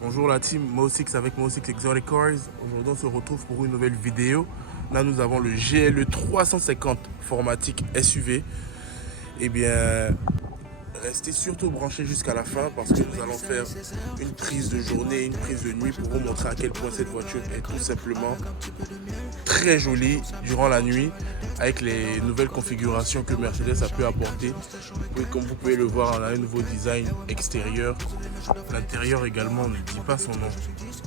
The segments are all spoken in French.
Bonjour la team Mo6 avec Mo6 Exotic Cars. Aujourd'hui on se retrouve pour une nouvelle vidéo. Là nous avons le GLE 350 Formatic SUV. Eh bien, restez surtout branchés jusqu'à la fin parce que nous allons faire une prise de journée, une prise de nuit pour vous montrer à quel point cette voiture est tout simplement très jolie durant la nuit avec les nouvelles configurations que Mercedes a pu apporter. Comme vous pouvez le voir, on a un nouveau design extérieur. L'intérieur également ne dit pas son nom,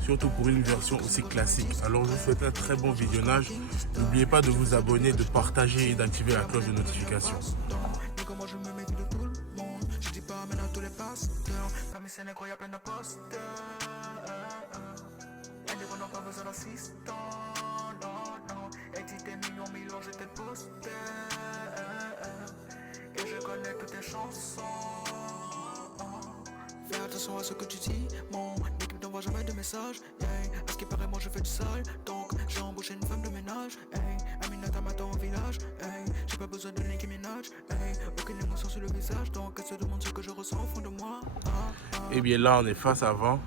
surtout pour une version aussi classique. Alors je vous souhaite un très bon visionnage. N'oubliez pas de vous abonner, de partager et d'activer la cloche de notification. Indépendant, pas besoin d'assistant, non, non. Edit des millions, j'étais posté. Et je connais toutes tes chansons. Fais attention à ce que tu dis, mon équipe n'envoie jamais de messages. Hey. À ce qui paraît, moi je fais du sale, donc j'ai embauché une femme de ménage. Hey. Aminata m'attend au village, hey. J'ai pas besoin de Nicki Minaj. Hey. Aucune émotion sur le visage, donc elle se demande ce que je ressens au fond de moi. Et bien là, on est face avant.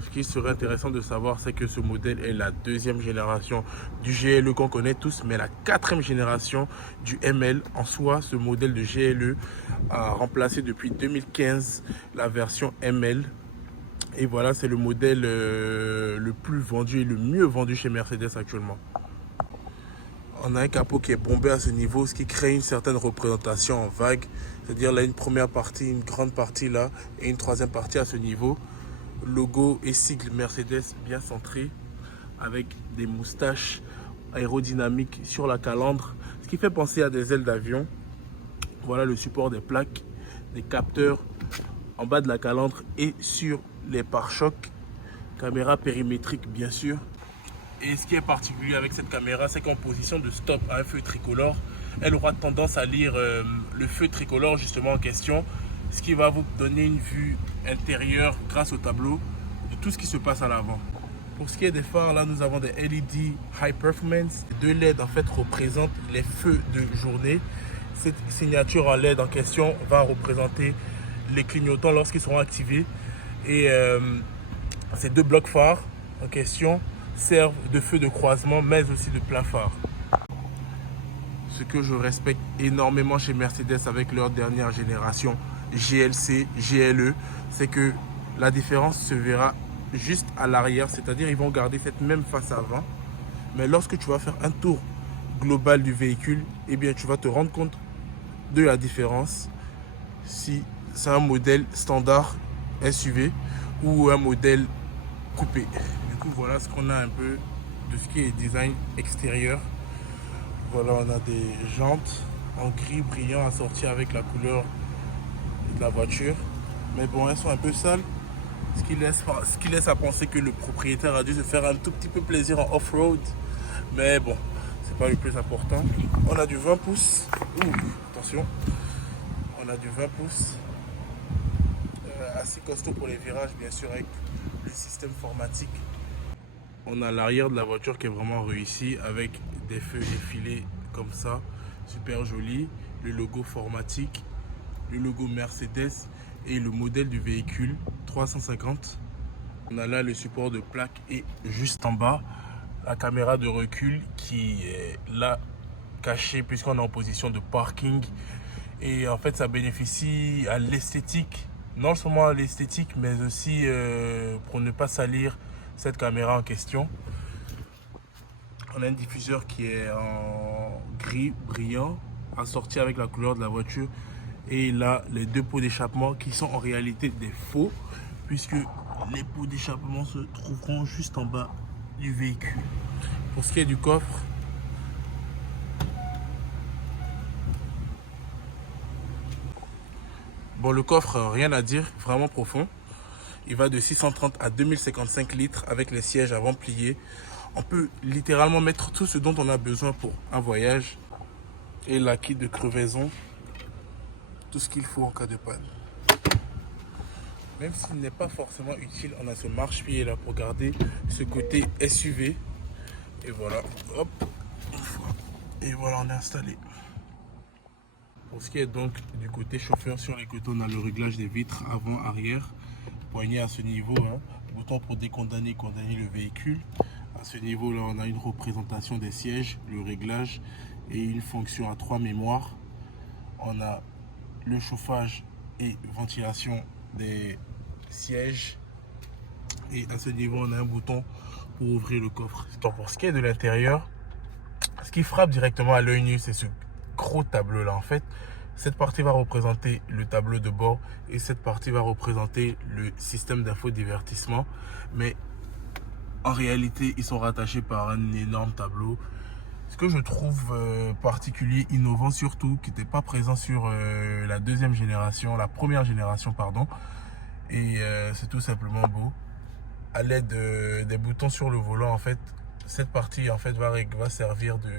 Ce qui serait intéressant de savoir, c'est que ce modèle est la deuxième génération du GLE qu'on connaît tous, mais la quatrième génération du ML. En soi, ce modèle de GLE a remplacé depuis 2015 la version ML. Et voilà, c'est le modèle le plus vendu et le mieux vendu chez Mercedes actuellement. On a un capot qui est bombé à ce niveau, ce qui crée une certaine représentation en vague. C'est-à-dire là, une première partie, une grande partie là, et une troisième partie à ce niveau. Logo et sigle Mercedes bien centré avec des moustaches aérodynamiques sur la calandre, ce qui fait penser à des ailes d'avion. Voilà le support des plaques, des capteurs en bas de la calandre et sur les pare-chocs. Caméra périmétrique bien sûr. Et ce qui est particulier avec cette caméra, c'est qu'en position de stop à un feu tricolore, elle aura tendance à lire le feu tricolore justement en question, ce qui va vous donner une vue intérieure grâce au tableau de tout ce qui se passe à l'avant. Pour ce qui est des phares, là nous avons des LED High Performance. Deux LED en fait représentent les feux de journée. Cette signature en LED en question va représenter les clignotants lorsqu'ils seront activés. Et ces deux blocs phares en question servent de feu de croisement mais aussi de plein phare. Ce que je respecte énormément chez Mercedes avec leur dernière génération GLC, GLE, c'est que la différence se verra juste à l'arrière, c'est-à-dire ils vont garder cette même face avant, mais lorsque tu vas faire un tour global du véhicule, eh bien tu vas te rendre compte de la différence si c'est un modèle standard SUV ou un modèle coupé. Du coup voilà ce qu'on a un peu de ce qui est design extérieur. Voilà, on a des jantes en gris brillant assorties avec la couleur de la voiture. Mais bon, elles sont un peu sales, ce qui laisse à penser que le propriétaire a dû se faire un tout petit peu plaisir en off-road. Mais bon, c'est pas le plus important. On a du 20 pouces. Ouh, attention. On a du 20 pouces. Assez costaud pour les virages, bien sûr, avec le système formatique. On a l'arrière de la voiture qui est vraiment réussi avec des feux effilés comme ça, super joli, le logo formatique, le logo Mercedes et le modèle du véhicule 350. On a là le support de plaque et juste en bas la caméra de recul qui est là cachée puisqu'on est en position de parking. Et en fait ça bénéficie à l'esthétique, non seulement à l'esthétique mais aussi pour ne pas salir cette caméra en question. On a un diffuseur qui est en gris brillant assorti avec la couleur de la voiture et là les deux pots d'échappement qui sont en réalité des faux puisque les pots d'échappement se trouveront juste en bas du véhicule. Pour ce qui est du coffre, bon, le coffre, rien à dire, vraiment profond. Il va de 630 à 2055 litres avec les sièges avant pliés. On peut littéralement mettre tout ce dont on a besoin pour un voyage. Et la kit de crevaison, tout ce qu'il faut en cas de panne. Même s'il n'est pas forcément utile, on a ce marche-pied là pour garder ce côté SUV. Et voilà, hop, une fois. Et voilà, on est installé. Pour ce qui est donc du côté chauffeur, sur les côtés, on a le réglage des vitres avant, arrière. poignée à ce niveau, hein, bouton pour condamner le véhicule. À ce niveau là, on a une représentation des sièges, le réglage et une fonction à 3 mémoires. On a le chauffage et ventilation des sièges, et à ce niveau on a un bouton pour ouvrir le coffre. Donc pour ce qui est de l'intérieur, ce qui frappe directement à l'œil nu, c'est ce gros tableau là. En fait, cette partie va représenter le tableau de bord et cette partie va représenter le système d'infodivertissement, mais en réalité ils sont rattachés par un énorme tableau. Ce que je trouve particulier, innovant surtout, qui n'était pas présent sur la première génération, pardon. Et c'est tout simplement beau. À l'aide des boutons sur le volant, en fait, cette partie en fait va servir de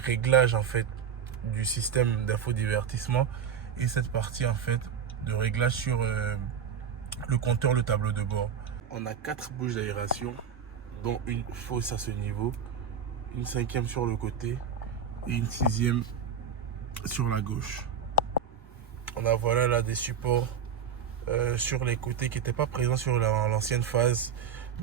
réglage en fait du système d'infodivertissement, et cette partie en fait de réglage sur le compteur, le tableau de bord. On a 4 bouches d'aération, dont une fausse à ce niveau, une 5e sur le côté et une 6e sur la gauche. On a voilà là des supports sur les côtés qui n'étaient pas présents sur l'ancienne phase,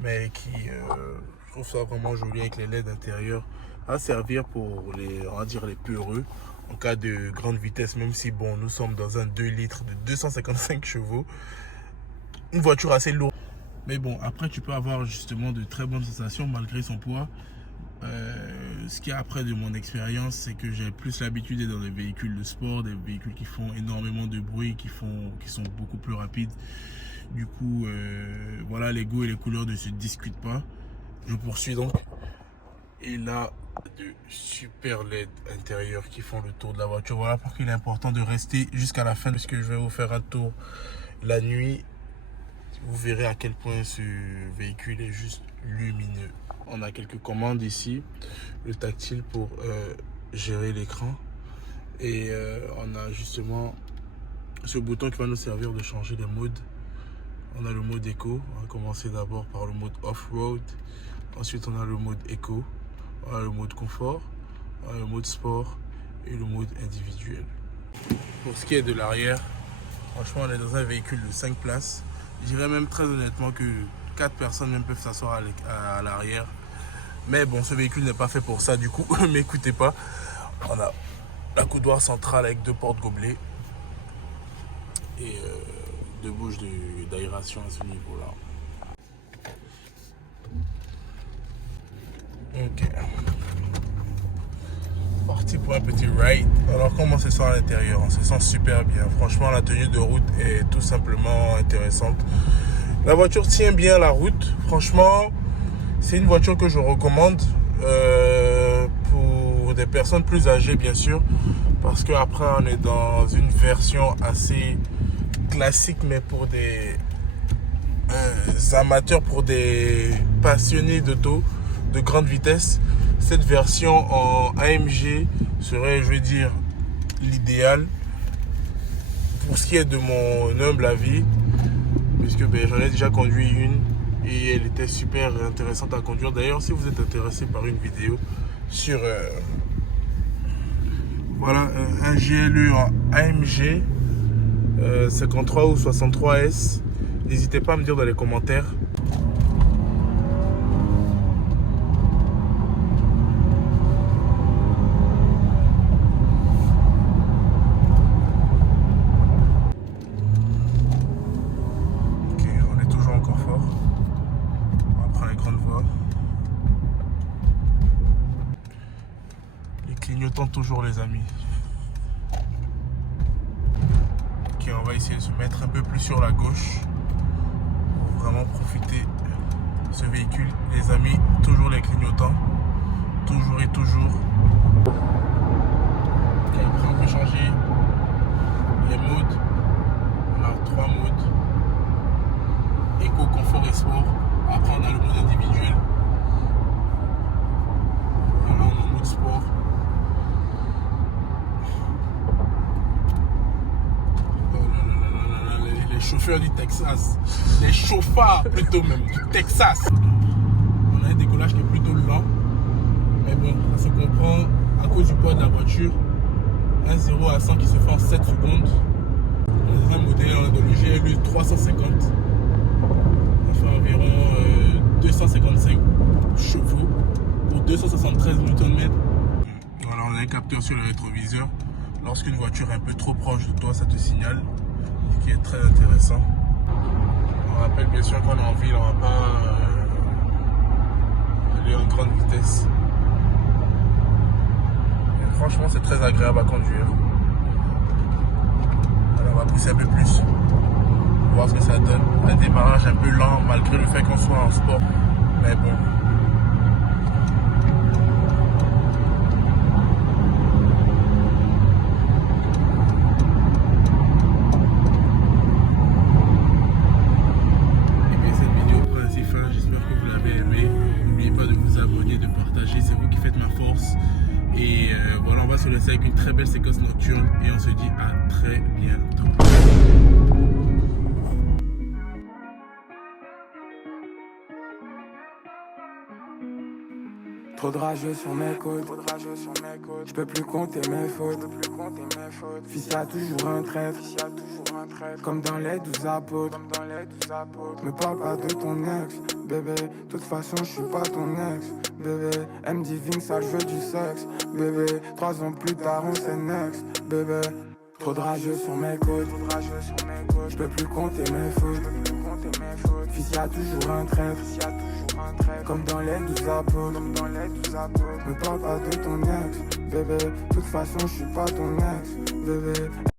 mais qui je trouve ça vraiment joli avec les LED intérieurs, à servir pour les, on va dire, les peureux en cas de grande vitesse, même si bon, nous sommes dans un 2 litres de 255 chevaux, une voiture assez lourde. Mais bon, après tu peux avoir justement de très bonnes sensations malgré son poids. Ce qui est après de mon expérience, c'est que j'ai plus l'habitude d'être dans des véhicules de sport, des véhicules qui font énormément de bruit, qui sont beaucoup plus rapides. Du coup, voilà, les goûts et les couleurs ne se discutent pas. Je poursuis donc. Et là, de super LED intérieurs qui font le tour de la voiture. Voilà pourquoi il est important de rester jusqu'à la fin, puisque je vais vous faire un tour la nuit. Vous verrez à quel point ce véhicule est juste lumineux. On a quelques commandes ici, le tactile pour gérer l'écran, et on a justement ce bouton qui va nous servir de changer les modes. On a le mode éco, on va commencer d'abord par le mode off-road, ensuite on a le mode éco, on a le mode confort, on a le mode sport et le mode individuel. Pour ce qui est de l'arrière, franchement on est dans un véhicule de 5 places. Je dirais même très honnêtement que 4 personnes même peuvent s'asseoir à l'arrière. Mais bon, ce véhicule n'est pas fait pour ça, du coup, m'écoutez pas. On a la coudoir centrale avec 2 portes gobelets et 2 bouches d'aération à ce niveau-là. Ok. Parti pour un petit ride. Alors comment on se sent à l'intérieur? On se sent super bien. Franchement, la tenue de route est tout simplement intéressante. La voiture tient bien la route. Franchement, c'est une voiture que je recommande pour des personnes plus âgées, bien sûr, parce qu'après on est dans une version assez classique, mais pour des amateurs, pour des passionnés d'auto de grande vitesse. Cette version en AMG serait, je vais dire, l'idéal pour ce qui est de mon humble avis, puisque j'en ai déjà conduit une et elle était super intéressante à conduire. D'ailleurs, si vous êtes intéressé par une vidéo sur voilà, un GLE en AMG 53 ou 63S, n'hésitez pas à me dire dans les commentaires. Clignotant toujours, les amis. Ok, on va essayer de se mettre un peu plus sur la gauche pour vraiment profiter de ce véhicule, les amis. Toujours les clignotants, toujours et toujours. Ok, après on peut changer les modes. On a 3 modes: éco, confort et sport. Après on a le mode individuel. Voilà, on a le mode sport. Les chauffeurs du Texas, les chauffards plutôt même du Texas. On a un décollage qui est plutôt lent, mais bon, ça se comprend à cause du poids de la voiture. Un 0 à 100 qui se fait en 7 secondes. Dans un modèle de le GLE 350. Ça fait environ 255 chevaux pour 273 Nm. Voilà, on a un capteur sur le rétroviseur. Lorsqu'une voiture est un peu trop proche de toi, ça te signale, ce qui est très intéressant. On rappelle bien sûr qu'on est en ville, on ne va pas aller en grande vitesse. Et franchement, c'est très agréable à conduire. Alors, on va pousser un peu plus, voir ce que ça donne. Un démarrage un peu lent, malgré le fait qu'on soit en sport. Mais bon. J'espère que vous l'avez aimé. N'oubliez pas de vous abonner, de partager, c'est vous qui faites ma force. Et voilà, on va se laisser avec une très belle séquence nocturne et on se dit à très bientôt. Trop de rageux sur mes côtes, je peux plus compter mes fautes. Fils y'a toujours un traître, comme dans les 12 apôtres. Me parle pas de ton ex, bébé, de toute façon je suis pas ton ex. Bébé, elle me dit Ving, ça je veux du sexe. Bébé, 3 ans plus tard on s'est next. Bébé, trop de rageux sur mes côtes, je peux plus compter mes fautes. Fils y'a toujours un traître, comme dans les 12 apôtres. Me parle pas de ton ex, bébé, de toute façon je suis pas ton ex. Bébé.